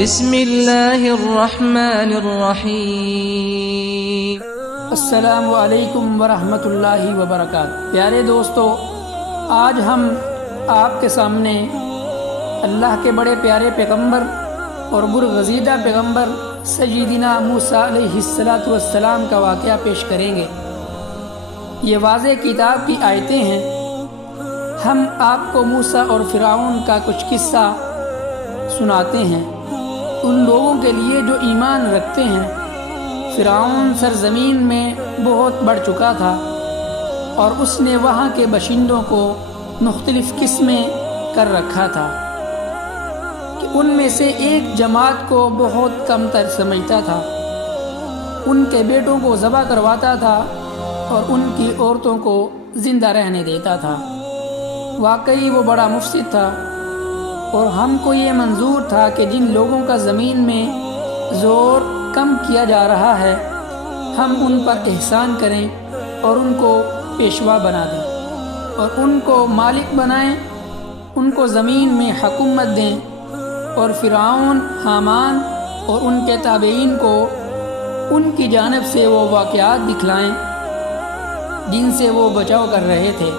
بسم اللہ الرحمن الرحیم۔ السلام علیکم ورحمۃ اللہ وبرکاتہ۔ پیارے دوستو، آج ہم آپ کے سامنے اللہ کے بڑے پیارے پیغمبر اور برگزیدہ پیغمبر سیدنا موسیٰ علیہ السلام کا واقعہ پیش کریں گے۔ یہ واضح کتاب کی آیتیں ہیں۔ ہم آپ کو موسیٰ اور فرعون کا کچھ قصہ سناتے ہیں، ان لوگوں کے لیے جو ایمان رکھتے ہیں۔ فرعون سرزمین میں بہت بڑھ چکا تھا اور اس نے وہاں کے باشندوں کو مختلف قسمیں کر رکھا تھا کہ ان میں سے ایک جماعت کو بہت کم تر سمجھتا تھا، ان کے بیٹوں کو ذبح کرواتا تھا اور ان کی عورتوں کو زندہ رہنے دیتا تھا۔ واقعی وہ بڑا مفسد تھا، اور ہم کو یہ منظور تھا کہ جن لوگوں کا زمین میں زور کم کیا جا رہا ہے، ہم ان پر احسان کریں اور ان کو پیشوا بنا دیں اور ان کو مالک بنائیں، ان کو زمین میں حکومت دیں، اور فرعون، حامان اور ان کے تابعین کو ان کی جانب سے وہ واقعات دکھلائیں جن سے وہ بچاؤ کر رہے تھے۔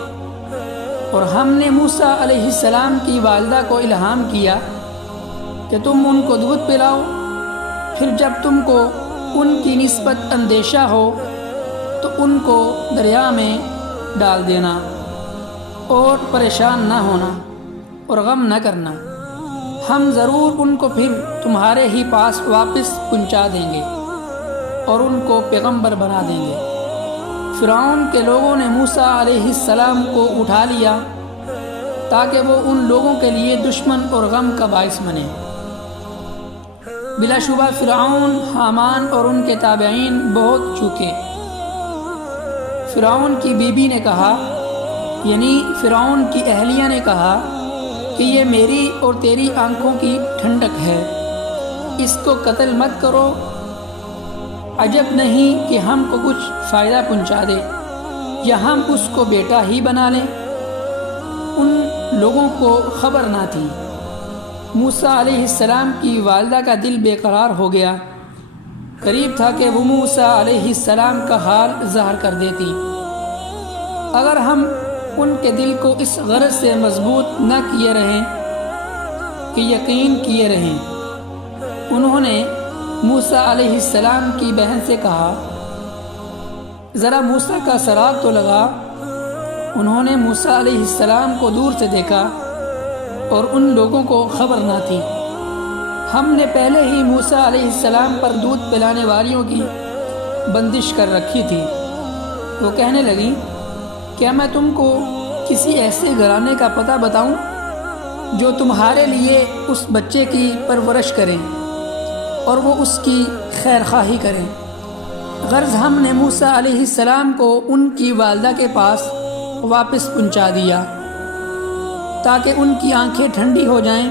اور ہم نے موسیٰ علیہ السلام کی والدہ کو الہام کیا کہ تم ان کو دودھ پلاؤ، پھر جب تم کو ان کی نسبت اندیشہ ہو تو ان کو دریا میں ڈال دینا، اور پریشان نہ ہونا اور غم نہ کرنا، ہم ضرور ان کو پھر تمہارے ہی پاس واپس پہنچا دیں گے اور ان کو پیغمبر بنا دیں گے۔ فرعون کے لوگوں نے موسیٰ علیہ السلام کو اٹھا لیا تاکہ وہ ان لوگوں کے لیے دشمن اور غم کا باعث بنے۔ بلا شبہ فرعون، حامان اور ان کے تابعین بہت چوکے۔ فرعون کی بیوی نے کہا، یعنی فرعون کی اہلیہ نے کہا کہ یہ میری اور تیری آنکھوں کی ٹھنڈک ہے، اس کو قتل مت کرو، عجب نہیں کہ ہم کو کچھ فائدہ پہنچا دے یا ہم اس کو بیٹا ہی بنا لیں۔ ان لوگوں کو خبر نہ تھی۔ موسیٰ علیہ السلام کی والدہ کا دل بے قرار ہو گیا، قریب تھا کہ وہ موسیٰ علیہ السلام کا حال ظاہر کر دیتی۔ اگر ہم ان کے دل کو اس غرض سے مضبوط نہ کیے رہیں کہ یقین کیے رہیں، انہوں نے موسیٰ علیہ السلام کی بہن سے کہا، ذرا موسیٰ کا سراغ تو لگا۔ انہوں نے موسیٰ علیہ السلام کو دور سے دیکھا اور ان لوگوں کو خبر نہ تھی۔ ہم نے پہلے ہی موسیٰ علیہ السلام پر دودھ پلانے والیوں کی بندش کر رکھی تھی۔ وہ کہنے لگیں، کیا میں تم کو کسی ایسے گھرانے کا پتہ بتاؤں جو تمہارے لیے اس بچے کی پرورش کریں اور وہ اس کی خیر خواہی کریں؟ غرض ہم نے موسیٰ علیہ السلام کو ان کی والدہ کے پاس واپس پہنچا دیا تاکہ ان کی آنکھیں ٹھنڈی ہو جائیں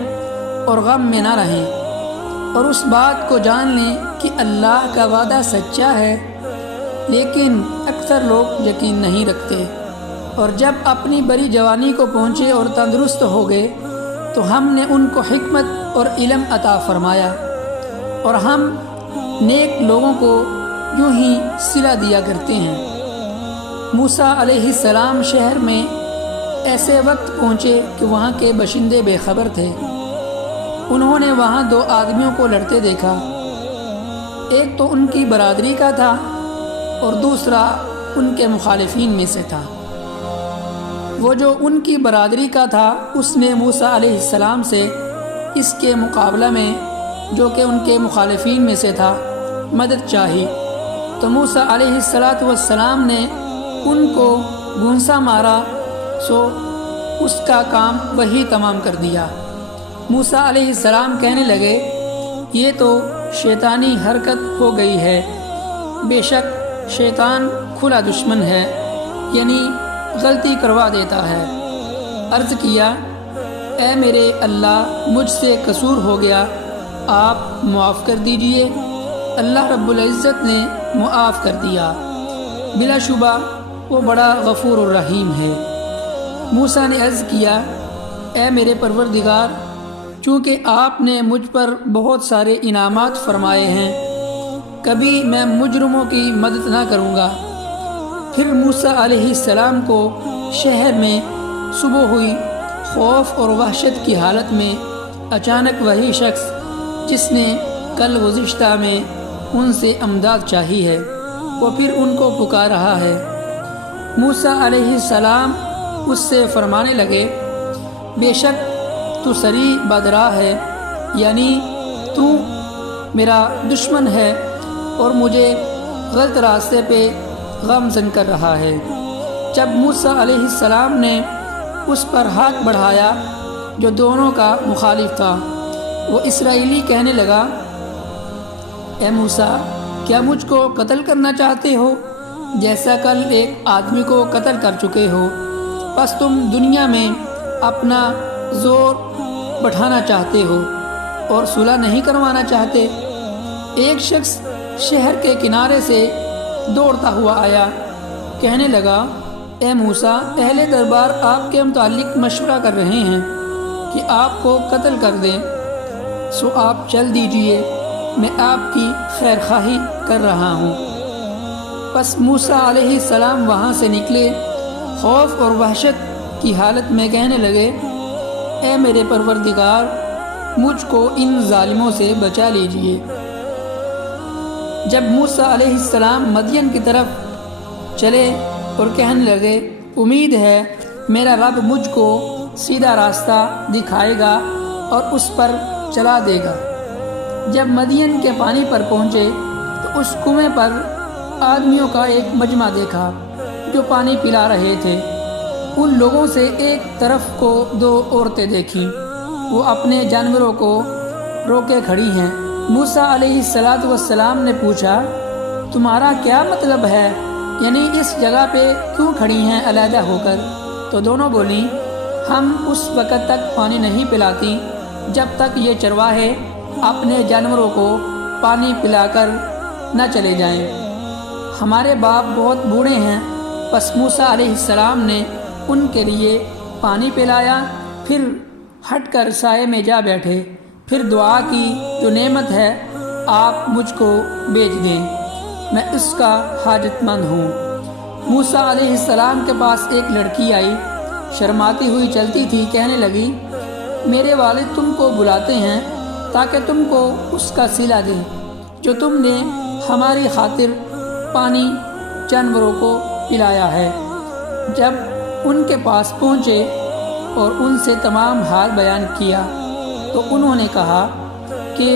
اور غم میں نہ رہیں، اور اس بات کو جان لیں کہ اللہ کا وعدہ سچا ہے، لیکن اکثر لوگ یقین نہیں رکھتے۔ اور جب اپنی بڑی جوانی کو پہنچے اور تندرست ہو گئے تو ہم نے ان کو حکمت اور علم عطا فرمایا، اور ہم نیک لوگوں کو یوں ہی صلہ دیا کرتے ہیں۔ موسیٰ علیہ السلام شہر میں ایسے وقت پہنچے کہ وہاں کے باشندے بے خبر تھے۔ انہوں نے وہاں دو آدمیوں کو لڑتے دیکھا، ایک تو ان کی برادری کا تھا اور دوسرا ان کے مخالفین میں سے تھا۔ وہ جو ان کی برادری کا تھا اس نے موسیٰ علیہ السلام سے اس کے مقابلہ میں جو کہ ان کے مخالفین میں سے تھا مدد چاہی، تو موسیٰ علیہ السلام نے ان کو گھونسا مارا، سو اس کا کام وہی تمام کر دیا۔ موسیٰ علیہ السلام کہنے لگے، یہ تو شیطانی حرکت ہو گئی ہے، بے شک شیطان کھلا دشمن ہے، یعنی غلطی کروا دیتا ہے۔ عرض کیا، اے میرے اللہ، مجھ سے قصور ہو گیا، آپ معاف کر دیجئے۔ اللہ رب العزت نے معاف کر دیا، بلا شبہ وہ بڑا غفور الرحیم ہے۔ موسیٰ نے عرض کیا، اے میرے پروردگار، چونکہ آپ نے مجھ پر بہت سارے انعامات فرمائے ہیں، کبھی میں مجرموں کی مدد نہ کروں گا۔ پھر موسیٰ علیہ السلام کو شہر میں صبح ہوئی۔ خوف اور وحشت کی حالت میں اچانک وہی شخص جس نے کل گزشتہ میں ان سے امداد چاہی ہے، وہ پھر ان کو پکار رہا ہے۔ موسیٰ علیہ السلام اس سے فرمانے لگے، بے شک تو سری بدراہ ہے، یعنی تو میرا دشمن ہے اور مجھے غلط راستے پہ گامزن کر رہا ہے۔ جب موسیٰ علیہ السلام نے اس پر ہاتھ بڑھایا جو دونوں کا مخالف تھا، وہ اسرائیلی کہنے لگا، اے موسیٰ، کیا مجھ کو قتل کرنا چاہتے ہو جیسا کل ایک آدمی کو قتل کر چکے ہو؟ بس تم دنیا میں اپنا زور بڑھانا چاہتے ہو اور صلح نہیں کروانا چاہتے۔ ایک شخص شہر کے کنارے سے دوڑتا ہوا آیا، کہنے لگا، اے موسیٰ، اہل دربار آپ کے متعلق مشورہ کر رہے ہیں کہ آپ کو قتل کر دیں، سو آپ چل دیجئے، میں آپ کی خیر خواہی کر رہا ہوں۔ پس موسیٰ علیہ السلام وہاں سے نکلے، خوف اور وحشت کی حالت میں کہنے لگے، اے میرے پروردگار، مجھ کو ان ظالموں سے بچا لیجئے۔ جب موسیٰ علیہ السلام مدین کی طرف چلے اور کہنے لگے، امید ہے میرا رب مجھ کو سیدھا راستہ دکھائے گا اور اس پر چلا دے گا۔ جب مدین کے پانی پر پہنچے تو اس کنویں پر آدمیوں کا ایک مجمع دیکھا جو پانی پلا رہے تھے۔ ان لوگوں سے ایک طرف کو دو عورتیں دیکھیں، وہ اپنے جانوروں کو روکے کھڑی ہیں۔ موسیٰ علیہ السلام نے پوچھا، تمہارا کیا مطلب ہے؟ یعنی اس جگہ پہ کیوں کھڑی ہیں علیحدہ ہو کر؟ تو دونوں بولیں، ہم اس وقت تک پانی نہیں پلاتی جب تک یہ چرواہے اپنے جانوروں کو پانی پلا کر نہ چلے جائیں۔ ہمارے باپ بہت بوڑھے ہیں۔ پس موسیٰ علیہ السلام نے ان کے لیے پانی پلایا، پھر ہٹ کر سائے میں جا بیٹھے، پھر دعا کی، جو نعمت ہے آپ مجھ کو بیچ دیں، میں اس کا حاجت مند ہوں۔ موسیٰ علیہ السلام کے پاس ایک لڑکی آئی، شرماتی ہوئی چلتی تھی، کہنے لگی، میرے والد تم کو بلاتے ہیں تاکہ تم کو اس کا صلہ دیں جو تم نے ہماری خاطر پانی جانوروں کو پلایا ہے۔ جب ان کے پاس پہنچے اور ان سے تمام حال بیان کیا تو انہوں نے کہا کہ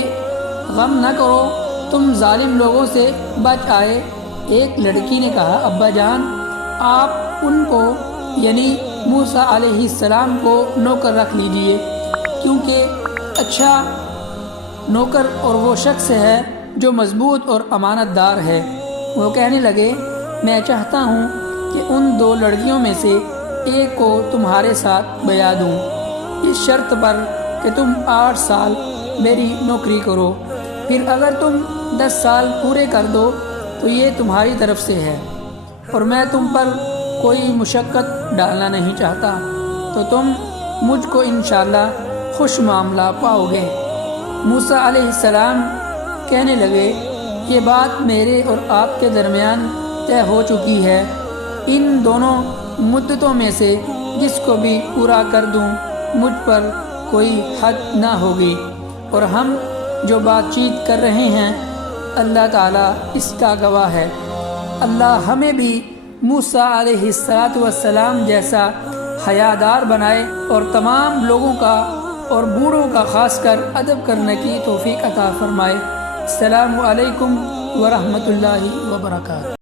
غم نہ کرو، تم ظالم لوگوں سے بچ آئے۔ ایک لڑکی نے کہا، ابا جان، آپ ان کو یعنی موسیٰ علیہ السلام کو نوکر رکھ لیجئے، کیونکہ اچھا نوکر اور وہ شخص ہے جو مضبوط اور امانت دار ہے۔ وہ کہنے لگے، میں چاہتا ہوں کہ ان دو لڑکیوں میں سے ایک کو تمہارے ساتھ بیع دوں، اس شرط پر کہ تم 8 سال میری نوکری کرو، پھر اگر تم 10 سال پورے کر دو تو یہ تمہاری طرف سے ہے، اور میں تم پر کوئی مشقت ڈالنا نہیں چاہتا، تو تم مجھ کو انشاءاللہ خوش معاملہ پاؤ گے۔ موسیٰ علیہ السلام کہنے لگے، یہ بات میرے اور آپ کے درمیان طے ہو چکی ہے، ان دونوں مدتوں میں سے جس کو بھی پورا کر دوں مجھ پر کوئی حد نہ ہوگی، اور ہم جو بات چیت کر رہے ہیں اللہ تعالیٰ اس کا گواہ ہے۔ اللہ ہمیں بھی موسیٰ علیہ السلام جیسا حیادار بنائے اور تمام لوگوں کا اور بوڑھوں کا خاص کر ادب کرنے کی توفیق عطا فرمائے۔ السلام علیکم ورحمۃ اللہ وبرکاتہ۔